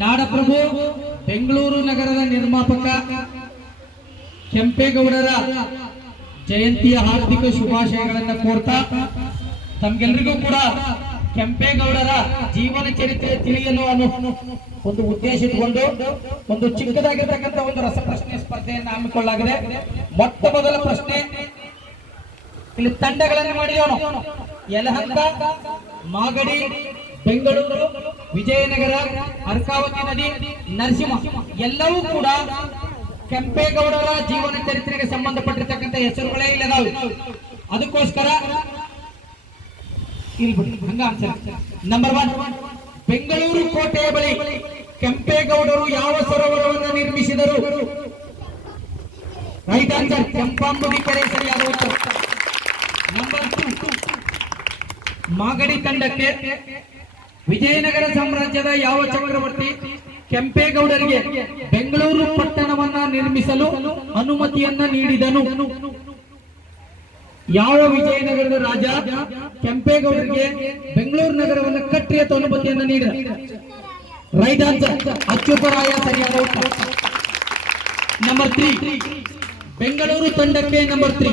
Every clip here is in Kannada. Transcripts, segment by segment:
ನಾಡಪ್ರಭು, ಬೆಂಗಳೂರು ನಗರದ ನಿರ್ಮಾಪಕ ಕೆಂಪೇಗೌಡರ ಜಯಂತಿಯ ಹಾರ್ದಿಕ ಶುಭಾಶಯಗಳನ್ನು ಕೋರ್ತಾ ತಮ್ಗೆಲ್ರಿಗೂ ಕೂಡ ಕೆಂಪೇಗೌಡರ ಜೀವನ ಚರಿತ್ರೆ ತಿಳಿಯಲು ಅನ್ನೋ ಒಂದು ಉದ್ದೇಶ ಇಟ್ಕೊಂಡು ಒಂದು ಚಿಕ್ಕದಾಗಿರ್ತಕ್ಕಂಥ ಒಂದು ರಸಪ್ರಶ್ನೆ ಸ್ಪರ್ಧೆಯನ್ನು ಹಮ್ಮಿಕೊಳ್ಳಲಾಗಿದೆ. ಮೊಟ್ಟ ಮೊದಲ ಪ್ರಶ್ನೆ, ಇಲ್ಲಿ ತಂಡಗಳನ್ನು ಮಾಡಿದವನು ಯಲಹಂಕ, ಮಾಗಡಿ ಬೆಂಗಳೂರು, ವಿಜಯನಗರ, ಅರ್ಕಾವತಿ ನದಿ, ನರಸಿಂಹ, ಎಲ್ಲವೂ ಕೂಡ ಕೆಂಪೇಗೌಡರ ಜೀವನ ಚರಿತ್ರೆಗೆ ಸಂಬಂಧಪಟ್ಟಿರ್ತಕ್ಕಂಥ ಹೆಸರುಗಳೇ ಇಲ್ಲದಾವೆ. ಅದಕ್ಕೋಸ್ಕರ ನಂಬರ್ ಒನ್ ಬೆಂಗಳೂರು ಕೋಟೆಯ ಬಳಿ ಕೆಂಪೇಗೌಡರು ಯಾವ ಸರೋವರವನ್ನು ನಿರ್ಮಿಸಿದರು? ರೈಟ್ ಆನ್ಸರ್ ಕೆಂಪಾಂಬುಗಿ ಕೆರೆ ಸರಿಯಾದ ಉತ್ತರ. ನಂಬರ್ ಟು ಮಾಗಡಿ ತಂಡಕ್ಕೆ ವಿಜಯನಗರ ಸಾಮ್ರಾಜ್ಯದ ಯಾವ ಚಕ್ರವರ್ತಿ? ಕೆಂಪೇಗೌಡರಿಗೆ ಬೆಂಗಳೂರು ಪಟ್ಟಣವನ್ನ ನಿರ್ಮಿಸಲು ಅನುಮತಿಯನ್ನ ನೀಡಿದನು. ಯಾವ ವಿಜಯನಗರದ ರಾಜ? ಕೆಂಪೇಗೌಡರಿಗೆ ಬೆಂಗಳೂರು ನಗರವನ್ನು ಕಟ್ಟಿ ಅಥವಾ ಅನುಮತಿಯನ್ನ ನೀಡಿದ. ರೈಟ್ ಆನ್ಸರ್ ಅಚ್ಯುತರಾಯ ಸರಿಯಾದ ನಂಬರ್ ತ್ರೀ ಬೆಂಗಳೂರು ತಂಡಕ್ಕೆ ನಂಬರ್ ತ್ರೀ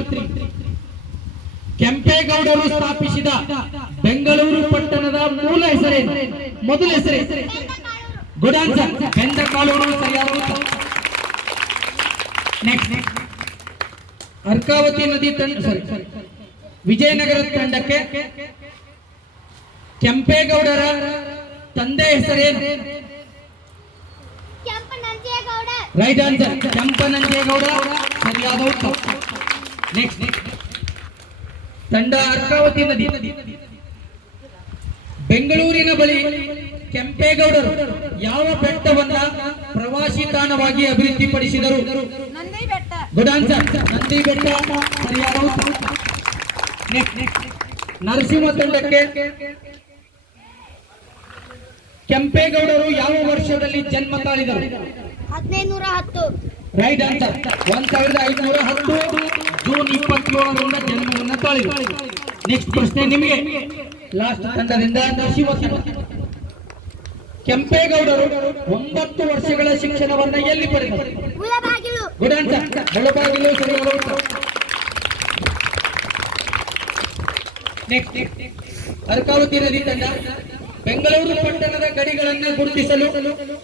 ಕೆಂಪೇಗೌಡರು ಸ್ಥಾಪಿಸಿದ ಬೆಂಗಳೂರು ಪಟ್ಟಣದ ಮೂಲ ಹೆಸರೇ ಮೊದಲ ಹೆಸರೇ ಗುಡ್ ಆನ್ಸರ್ ಬೆಂದಕಾಲೂರು ಸರಿಯಾದ ಅರ್ಕಾವತಿ ನದಿ ತಂಡ ಸಾರಿ ವಿಜಯನಗರ ತಂಡಕ್ಕೆ ಕೆಂಪೇಗೌಡರ ತಂದೆ ಹೆಸರೇನು ರೈಟ್ ಆನ್ಸರ್ ಕೆಂಪನಂಜೇಗೌಡ ಸರಿಯಾದ ನೆಕ್ಸ್ಟ್ ನೆಕ್ಸ್ಟ್ ತಂಡ ಅರ್ಕಾವತಿ ನದಿ. ಬೆಂಗಳೂರಿನ ಬಳಿ ಕೆಂಪೇಗೌಡರು ಯಾವ ಬೆಟ್ಟವನ್ನ ಪ್ರವಾಸಿ ತಾಣವಾಗಿ ಅಭಿವೃದ್ಧಿಪಡಿಸಿದರು? ನಂದಿ ಬೆಟ್ಟ. ಗುಡ್ ಆನ್ಸರ್ ನಂದಿ ಬೆಟ್ಟ ನರಸಿಂಹ ತಂಡಕ್ಕೆ ಕೆಂಪೇಗೌಡರು ಯಾವ ವರ್ಷದಲ್ಲಿ ಜನ್ಮ ತಾಳಿದರು? ಹದಿನೈದುನೂರ ಹತ್ತು. ರೈಟ್ ಅಂತ ಒಂದ್ ಸಾವಿರದ ಐದುನೂರ ಹತ್ತು ಜೂನ್ ಇಪ್ಪತ್ತೇಳರಿಂದ ಜನ್ಮವನ್ನು ತಾಳಿದ್ರು ನೆಕ್ಸ್ಟ್ ಪ್ರಶ್ನೆ ನಿಮಗೆ. ಲಾಸ್ಟ್ ತಂಡದಿಂದ ನರಸಿಂಹ ಕೆಂಪೇಗೌಡರು ಒಂಬತ್ತು ವರ್ಷಗಳ ಶಿಕ್ಷಣವನ್ನ ಎಲ್ಲಿ ಪಡೆದರು? ಗುಡ್ ಬೆಳಬಾಗಿಲು ಸರಿಯಾದ ನೆಕ್ಸ್ಟ್ ಅರ್ಕಾವತಿ ನದಿ ತಂಡ. ಬೆಂಗಳೂರು ಪಟ್ಟಣದ ಗಡಿಗಳನ್ನು ಗುರುತಿಸಲು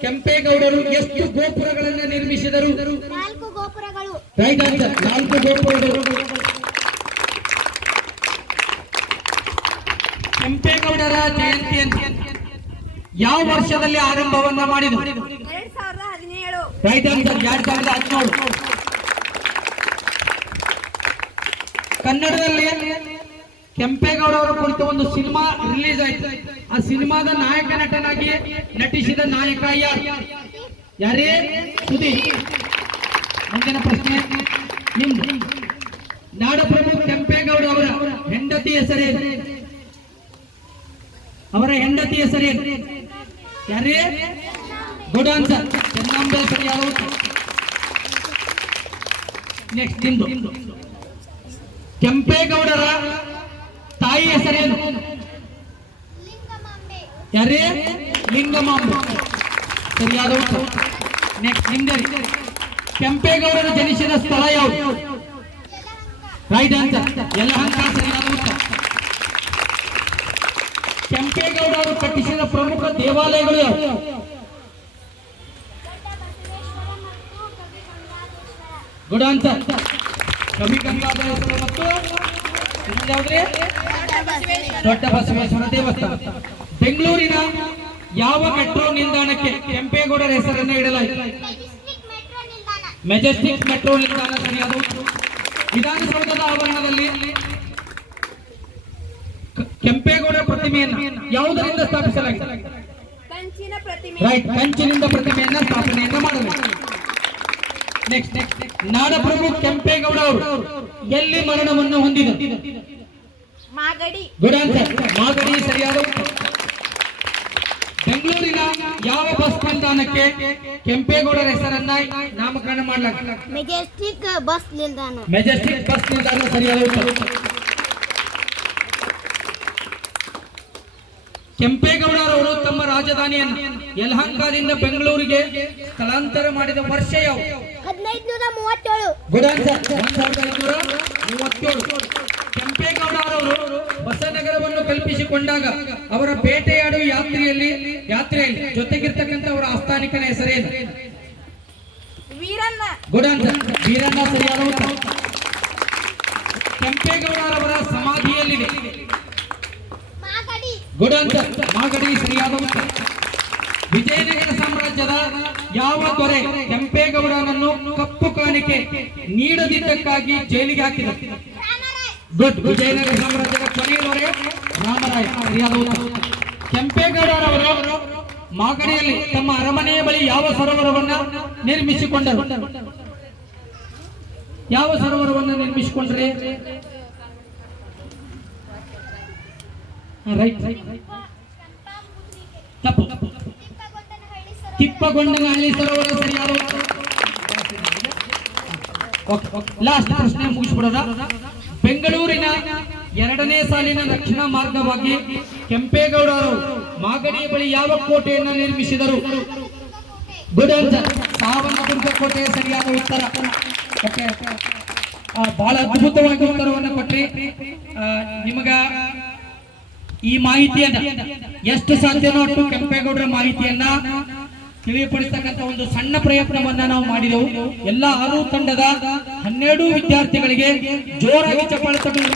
ಕೆಂಪೇಗೌಡರು ಎಷ್ಟು ಗೋಪುರಗಳನ್ನು ನಿರ್ಮಿಸಿದರು? ನಾಲ್ಕು ಗೋಪುರಗಳು. ರೈಟ್ ಆನ್ಸರ್ ನಾಲ್ಕು ಗೋಪುರಗಳು. ಕೆಂಪೇಗೌಡರ ಜಯಂತಿಯನ್ನು ಯಾವ ವರ್ಷದಲ್ಲಿ ಆರಂಭವನ್ನ ಮಾಡಿದ ರೈಟ್ ಆನ್ಸರ್ ಎರಡ್ ಸಾವಿರದ ಹದಿನೇಳು. ಕನ್ನಡದಲ್ಲಿ ಕೆಂಪೇಗೌಡ ಅವರು ಕುರಿತು ಒಂದು ಸಿನಿಮಾ ರಿಲೀಸ್ ಆಯ್ತು. ಆ ಸಿನಿಮಾದ ನಾಯಕ ನಟನಾಗಿ ನಟಿಸಿದ ನಾಯಕ ಯಾರು? ಯಾರೇ? ಸುದೀಪ್. ಮುಂದಿನ ಪ್ರಶ್ನೆ. ನಾಡಪ್ರಭು ಕೆಂಪೇಗೌಡ ಅವರ ಹೆಂಡತಿ ಹೆಸರೇನು ಅವರ ಹೆಂಡತಿ ಹೆಸರೇ ಯಾರೇ? ಗುಡ್ ಆನ್ಸರ್ ಚೆನ್ನಂಬೆ ನೆಕ್ಸ್ಟ್ ಕೆಂಪೇಗೌಡರ ತಾಯಿ ಹೆಸರೇನು? ಯಾರೇ? ಲಿಂಗಮಾಂಬೆ. ಸರಿಯಾದ ನೆಕ್ಸ್ಟ್ ನಿಮ್ದೆ ಕೆಂಪೇಗೌಡರು ಜನಿಸಿದ ಸ್ಥಳ ಯಾವುದು? ರೈಟ್ ಆನ್ಸರ್ ಯಲಹಂಕ, ಸರಿಯಾದ ಉತ್ತರ. ಕೆಂಪೇಗೌಡರು ಕಟ್ಟಿಸಿದ ಪ್ರಮುಖ ದೇವಾಲಯಗಳು ಗಂಗಾಧರೇಶ್ವರ ಗುಡ್ ಆನ್ಸರ್ ಕವಿ ಗಂಗಾಧರೇಶ್ವರ ಮತ್ತು ಯಾವ್ದ್ರಿ? ದೊಡ್ಡ ಬಸವೇಶ್ವರ ದೇವಸ್ಥಾನ. ಬೆಂಗಳೂರಿನ ಯಾವ ಮೆಟ್ರೋ ನಿಲ್ದಾಣಕ್ಕೆ ಕೆಂಪೇಗೌಡರ ಹೆಸರನ್ನು ಇಡಲಾಯಿತು? ಮೆಜೆಸ್ಟಿಕ್ ಮೆಟ್ರೋ ನಿಲ್ದಾಣ ಸರಿಯಾದ. ವಿಧಾನಸೌಧದ ಆವರಣದಲ್ಲಿ ಕೆಂಪೇಗೌಡರ ಕೆಂಪೇಗೌಡ ಪ್ರತಿಮೆಯನ್ನು ಯಾವುದರಿಂದ ಸ್ಥಾಪಿಸಲಾಗಿದೆ? ರೈಟ್, ಕಂಚಿನಿಂದ ಪ್ರತಿಮೆಯನ್ನ ಸ್ಥಾಪನೆಯನ್ನ ಮಾಡಲಾಗಿದೆ ನೆಕ್ಸ್ಟ್ ನಾಡಪ್ರಭು ಕೆಂಪೇಗೌಡ ಅವರು ಎಲ್ಲಿ ಮರಣವನ್ನು ಹೊಂದಿದರು? ಮಾಗಡಿ. Good answer. ಮಾಗಡಿ ಸರಿಯಾದ ಬೆಂಗಳೂರಿನ ಯಾವ ಬಸ್ ನಿಲ್ದಾಣಕ್ಕೆ ಕೆಂಪೇಗೌಡರ ಹೆಸರನ್ನ ನಾಮಕರಣ ಮಾಡಲಾಗಿದೆ? ಮೆಜೆಸ್ಟಿಕ್ ಬಸ್ ನಿಲ್ದಾಣ. ಮೆಜೆಸ್ಟಿಕ್ ಬಸ್ ನಿಲ್ದಾಣ ಸರಿಯಾದ ಉತ್ತರ. ಕೆಂಪೇಗೌಡರವರು ತಮ್ಮ ರಾಜಧಾನಿಯನ್ನು ಯಲಹಂಕದಿಂದ ಬೆಂಗಳೂರಿಗೆ ಸ್ಥಳಾಂತರ ಮಾಡಿದ ವರ್ಷ ಯಾವ ಹದಿನೈದು ನೂರ ಮೂವತ್ತೇಳು. Good answer. ಒಂದ್ ಸಾವಿರದ ಐನೂರ ಮೂವತ್ತೇಳು. ಕೆಂಪೇಗೌಡ ಅವರು ಹೊಸನಗರವನ್ನು ಕಲ್ಪಿಸಿಕೊಂಡಾಗ ಅವರ ಬೇಟೆಯಾಡುವ ಯಾತ್ರೆಯಲ್ಲಿ ಯಾತ್ರೆಯಲ್ಲಿ ಜೊತೆಗಿರ್ತಕ್ಕಂಥ ಅವರ ಆಸ್ಥಾನಿಕನ ಹೆಸರೇನು ವೀರಣ್ಣ. ಗುಡ್ ಆನ್ಸರ್ ವೀರಣ್ಣ ಸರಿಯಾದ ಉತ್ತರ. ಕೆಂಪೇಗೌಡರವರ ಸಮಾಧಿಯಲ್ಲಿದೆ. ಮಾಗಡಿ. ಗುಡ್ ಆನ್ಸರ್ ಮಾಗಡಿ ಸರಿಯಾದ ಉತ್ತರ. ವಿಜಯನಗರ ಸಾಮ್ರಾಜ್ಯದ ಯಾವ ದೊರೆ ಕೆಂಪೇಗೌಡನನ್ನು ಕಪ್ಪು ಕಾಣಿಕೆ ನೀಡದಿದ್ದಕ್ಕಾಗಿ ಜೈಲಿಗೆ ಹಾಕಿದ? ಗುಡ್ ವಿಜಯನಗರ ಸಾಮ್ರಾಜ್ಯದ ಕೊನೆಯವರೇ ರಾಮರಾಯ. ಉತ್ತರ. ಕೆಂಪೇಗೌಡರವರು ಮಾಗಡಿಯಲ್ಲಿ ತಮ್ಮ ಅರಮನೆಯ ಬಳಿ ಯಾವ ಸರೋವರವನ್ನ ನಿರ್ಮಿಸಿಕೊಂಡರು? ಯಾವ ಸರೋವರವನ್ನು ನಿರ್ಮಿಸಿಕೊಂಡ್ರೆ? ರೈಟ್. ತಪ್ಪು. ತಿಪ್ಪಗೊಂಡನಹಳ್ಳಿ ಸರೋವರ ಸರಿಯಾದ ಲಾಸ್ಟ್ ಪ್ರಶ್ನೆ ಮುಗಿಸ್ಬಿಡೋದ? ಬೆಂಗಳೂರಿನ ಎರಡನೇ ಸಾಲಿನ ರಕ್ಷಣಾ ಮಾರ್ಗವಾಗಿ ಕೆಂಪೇಗೌಡ ಅವರು ಮಾಗಡಿಯ ಬಳಿ ಯಾವ ಕೋಟೆಯನ್ನು ನಿರ್ಮಿಸಿದರು? ಗುಡ್ ಆನ್ಸರ್ ಸಾವನದುರ್ಗ ಕೋಟೆ ಸರಿಯಾದ ಉತ್ತರ. ಬಹಳ ಅದ್ಭುತವಾಗಿ ಉತ್ತರವನ್ನು ಕೊಟ್ರಿ. ನಿಮಗ ಈ ಮಾಹಿತಿಯನ್ನ, ಎಷ್ಟು ಸಾಧ್ಯನೋ ಅಷ್ಟು ಕೆಂಪೇಗೌಡರ ಮಾಹಿತಿಯನ್ನ ತಿಳಿಯಪಡಿಸ್ತಕ್ಕಂಥ ಒಂದು ಸಣ್ಣ ಪ್ರಯತ್ನವನ್ನ ನಾವು ಮಾಡಿದೆವು. ಎಲ್ಲ ಆರು ತಂಡದ ಹನ್ನೆರಡು ವಿದ್ಯಾರ್ಥಿಗಳಿಗೆ ಜೋರಾಗಿ ಚಪ್ಪಾಳೆ ತಗೊಂಡು